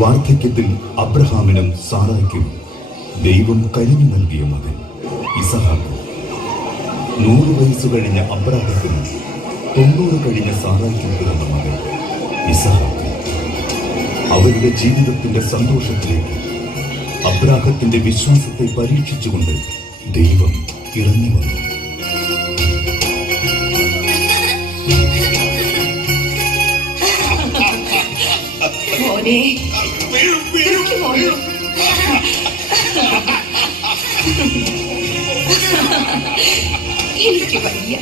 വാർദ്ധക്യത്തിൽ അബ്രഹാമിനും സാറായ്ക്കും ദൈവം കനിഞ്ഞു നൽകിയ മകൻ ഇസഹാക്ക്. 100 വയസ്സ് കഴിഞ്ഞ അബ്രാഹത്തിനും 90 കഴിഞ്ഞ സാറായ്ക്കും പിറന്ന മകൻ ഇസഹാക്ക്. അവരുടെ ജീവിതത്തിന്റെ സന്തോഷത്തിലേക്ക് അബ്രാഹത്തിന്റെ വിശ്വാസത്തെ പരീക്ഷിച്ചുകൊണ്ട് ദൈവം ഇറങ്ങി വന്നു. എനിക്ക് വയ്യ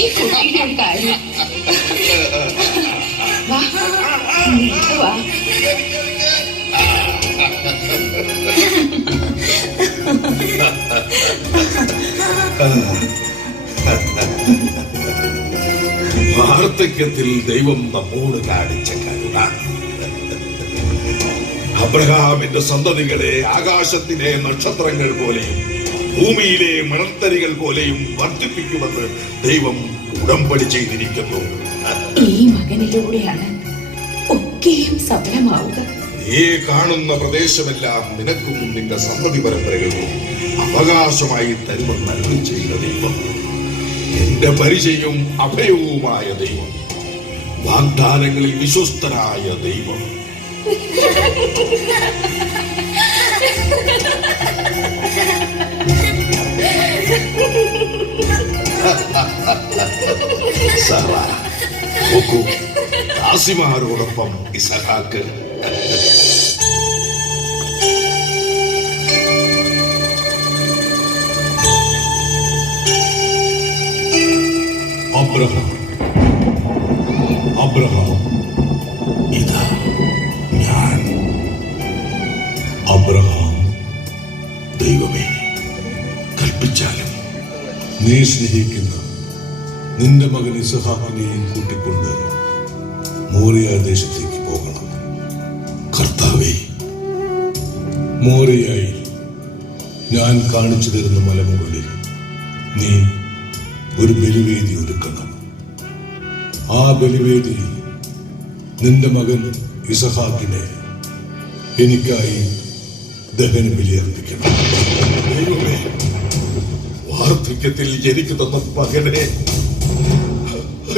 ഈ കുട്ടിയുടെ കാര്യം. വാ വാർദ്ധക്യത്തിൽ ദൈവം നമ്മോട് കാണിച്ച കരുണ. അബ്രഹാമിന്റെ സന്തതികളെ ആകാശത്തിലെ നക്ഷത്രങ്ങൾ പോലെയും ഭൂമിയിലെ മണൽത്തരികൾ പോലെയും വർദ്ധിപ്പിക്കുമെന്ന് ദൈവം ഉടമ്പടി ചെയ്തിരിക്കുന്നു. ഈ മകനിലൂടെയാണ് ഒക്കെയും സഫലമാവുക. നീ കാണുന്ന പ്രദേശമെല്ലാം നിനക്കും നിന്റെ സന്തതി പരമ്പരകൾക്കും അവകാശമായി തരുമെന്ന് അരുളി ചെയ്ത ദൈവം, എന്റെ പരിചയവും അഭയവുമായ ദൈവം, വാഗ്ദാനങ്ങളിൽ വിശ്വസ്തനായ ദൈവം. ദാസിമാരോടൊപ്പം ഇസഹാക്ക്. അബ്രഹാം, ഇതാ ഞാൻ. അബ്രഹാം, ദൈവമേ, കൽപ്പിച്ചാലും നീ സ്നേഹിക്കുന്ന നിന്റെ മകൻ ഇസഹാക്കിനെയും കൂട്ടിക്കൊണ്ട് മോറിയ ദേശത്തേക്ക് പോകണം. കർത്താവേ, മോറിയായി ഞാൻ കാണിച്ചു തരുന്ന മലമുകളിൽ നീ ഒരു ബലിവേദി ഒരുക്കണം. ആ ബലിവേദിയിൽ നിന്റെ മകൻ ഇസഹാക്കിനെ എനിക്കായി ദഹന ബലി അർപ്പിക്കണം. ദൈവമേ, വാർദ്ധക്യത്തിൽ എനിക്ക് തന്ന മകനെ,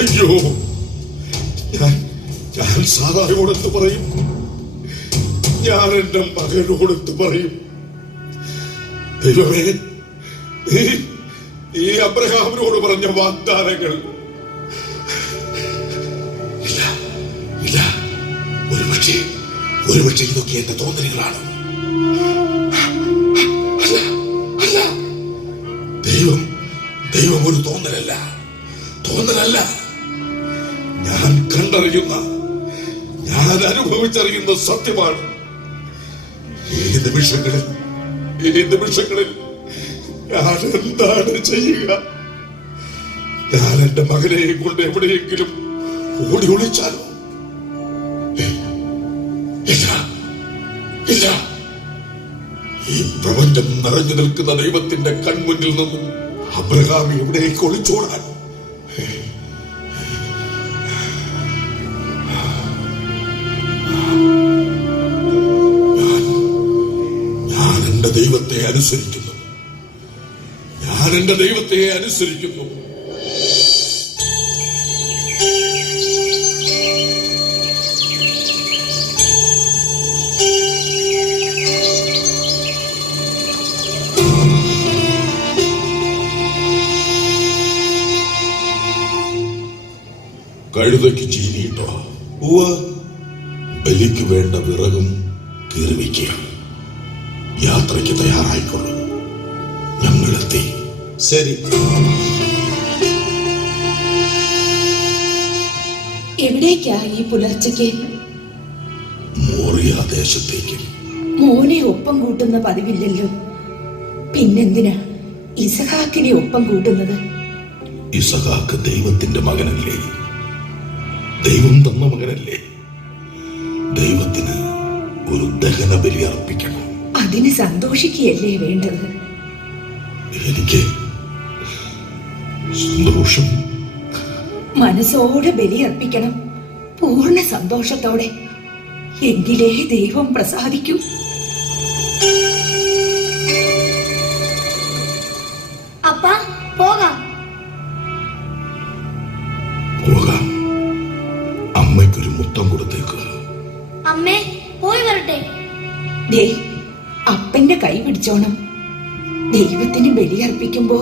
അയ്യോ, ഞാൻ സാറായോടെന്ന് പറയും, ഞാൻ എന്റെ മകനോടെന്ന് പറയും. ദൈവമേ, ഈ അബ്രഹാമിനോട് പറഞ്ഞ വാഗ്ദാനങ്ങൾ ഇല്ല. ഒരുപക്ഷെ ഇതൊക്കെ എന്റെ തോന്നലുകളാണ്. അല്ല, ദൈവം ഒരു തോന്നലല്ല. ഞാൻ കണ്ടറിയുന്ന, ഞാൻ അനുഭവിച്ചറിയുന്ന സത്യമാണ്. ഈ നിമിഷങ്ങളിൽ ഞാൻ എന്താണ് ചെയ്യുക? ഞാൻ എന്റെ മകനെ കൊണ്ട് എവിടെയെങ്കിലും ഓടി ഒളിച്ചാലോ? ഇല്ല. ഈ പ്രപഞ്ചം നിറഞ്ഞു നിൽക്കുന്ന ദൈവത്തിന്റെ കൺമുന്നിൽ നിന്നും അബ്രഹാം എവിടേക്ക് ഒളിച്ചോടാൻ? ഞാൻ എന്റെ ദൈവത്തെ അനുസരിക്കുന്നു. കഴുതയ്ക്ക് ചീനിയിട്ടോ? ബലിക്ക് വേണ്ട വിറകും കീറിവയ്ക്കുക. യാത്രയ്ക്ക് തയ്യാറായിക്കൊള്ളു. ഞങ്ങളെത്തി. ശരി. എവിടേക്കാ ഈ പുലർച്ചയ്ക്ക്? മോറിയ ദേശത്തേക്ക്. മോനെ ഒപ്പം കൂട്ടുന്ന പതിവില്ലല്ലോ, പിന്നെന്തിനാ ഇസഹാക്കിനെ ഒപ്പം കൂട്ടുന്നത്? ഇസഹാക്ക് ദൈവത്തിന്റെ മകനല്ലേ? ദൈവം തന്ന മകനല്ലേ? ദൈവത്തിന് ഒരു ദഹന ബലി അർപ്പിക്കണം. അതിന് സന്തോഷിക്കുകയല്ലേ വേണ്ടത്? എനിക്ക് സന്തോഷം. മനസ്സോടെ ബലി അർപ്പിക്കണം, പൂർണ്ണ സന്തോഷത്തോടെ. എങ്കിലേ ദൈവം പ്രസാദിക്കൂ. അപ്പ പോകാം. പോകാം. അമ്മയ്ക്കൊരു മുത്തം കൊടുത്തേക്ക്. അമ്മേ, പോയി വരട്ടെ. ദേ, അപ്പന്റെ കൈ പിടിച്ചോണം. ദൈവത്തിന് ബലിയർപ്പിക്കുമ്പോ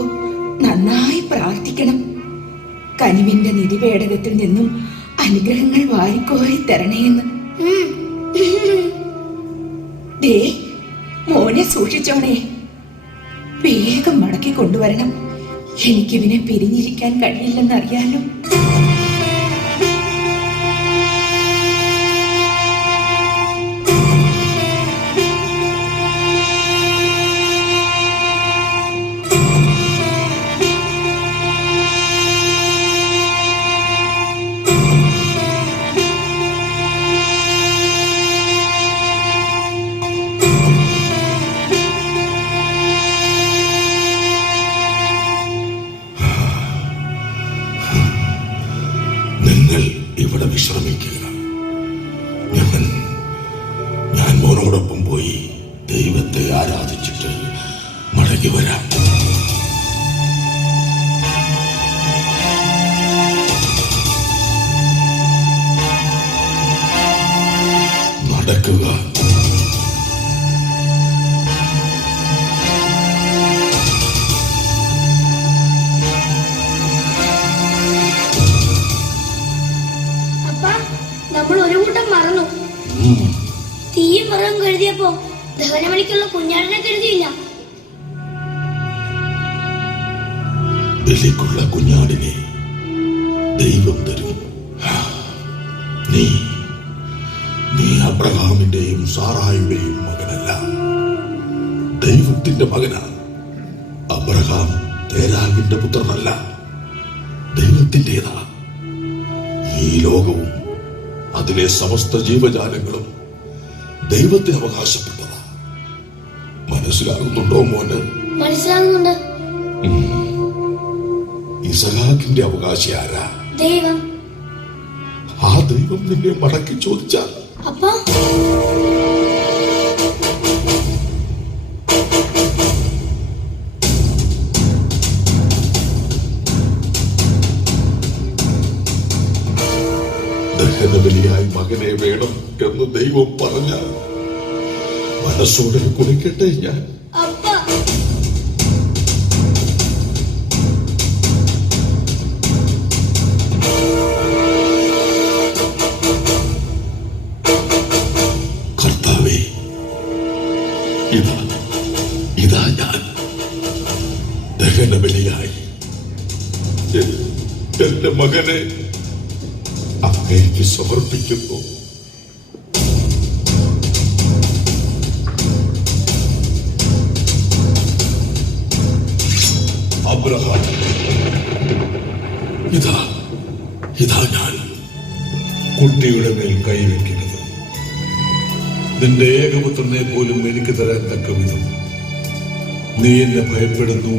നന്നായി പ്രാർത്ഥിക്കണം. കനിവിന്റെ നിധിപേടകത്തിൽ നിന്നും അനുഗ്രഹങ്ങൾ വാരിക്കോരി തരണേന്ന്. ദേ, മോനെ സൂക്ഷിച്ചോണേ. വേഗം മടക്കി കൊണ്ടുവരണം. എനിക്കിവനെ പിരിഞ്ഞിരിക്കാൻ കഴിയില്ലെന്നറിയാലോ. നിങ്ങൾ ഇവിടെ വിശ്രമിക്കുക. ഞാൻ മോനോടൊപ്പം പോയി ദൈവത്തെ ആരാധിച്ചിട്ട് മടങ്ങി വരാം. നടക്കുക. നമ്മൾ ഒരു കൂട്ടം മറന്നു. തീയും വിറകും കരുതിയപ്പോ ദഹനമണിക്കുള്ള കുഞ്ഞാടിനെ കരുതിയില്ല. ബലിക്കുള്ള കുഞ്ഞാടിനെ ദൈവം തരും. നീ അബ്രഹാമിന്റെയും സാറായുടെയും മകനല്ല, ദൈവത്തിന്റെ മകനാ. അബ്രഹാം തേരാഗിന്റെ പുത്രനല്ല, ദൈവത്തിൻ്റെതാ. ഈ ലോകവും അതിലെ സമസ്ത ജീവജാലങ്ങളും ദൈവത്തിന് അവകാശപ്പെട്ടതാ. മനസ്സിലാകുന്നുണ്ടോ മോന്? മനസ്സിലാകുന്നുണ്ട്. ഇസഹാക്കിന്റെ അവകാശി ആരാ? ദൈവം. ആ ദൈവം നിന്നെ മടക്കി ചോദിച്ചാൽ അപ്പാ, ദഹനബലിയായി മകനെ വേണം എന്ന് ദൈവം പറഞ്ഞാൽ മനസ്സോടെ കുളിക്കട്ടെ ഞാൻ. അപ്പാ, കർത്താവേ, ഇതാ ഞാൻ ദഹനബലിയായി എന്റെ മകനെ അങ്ങേക്ക് സമർപ്പിക്കുന്നു. അബ്രഹാം, ഇതാ ഞാൻ. കുട്ടിയുടെ മേൽ കൈവെക്കരുത്. നിന്റെ ഏകപുത്രനെ പോലും എനിക്ക് തരാൻ തക്ക വിധം നീ എന്നെ ഭയപ്പെടുന്നു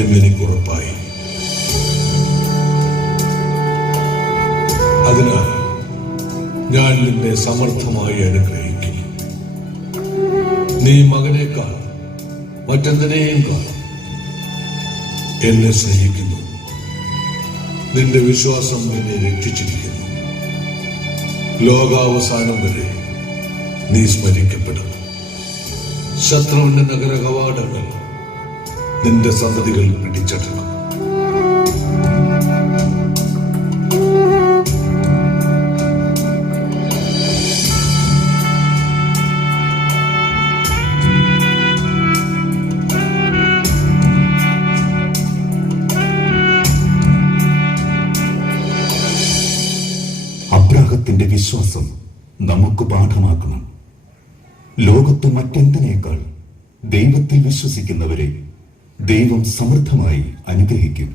എന്നെനിക്ക് ഉറപ്പായി. അതിനാൽ ഞാൻ നിന്നെ സമർത്ഥമായി അനുഗ്രഹിക്കും. നീ മകനേക്കാൾ മറ്റെന്തിനേയും കാണും എന്നെ സ്നേഹിക്കുന്നു. നിന്റെ വിശ്വാസം നിന്നെ രക്ഷിച്ചിരിക്കുന്നു. ലോകാവസാനം വരെ നീ സ്മരിക്കപ്പെടും. ശത്രുവിന്റെ നഗര കവാടങ്ങൾ നിന്റെ സന്തതികൾ പിടിച്ചടക്കും. അബ്രാഹത്തിന്റെ വിശ്വാസം നമുക്ക് പാഠമാക്കണം. ലോകത്ത് മറ്റെന്തിനേക്കാൾ ദൈവത്തിൽ വിശ്വസിക്കുന്നവരെ ദൈവം സമൃദ്ധമായി അനുഗ്രഹിക്കും.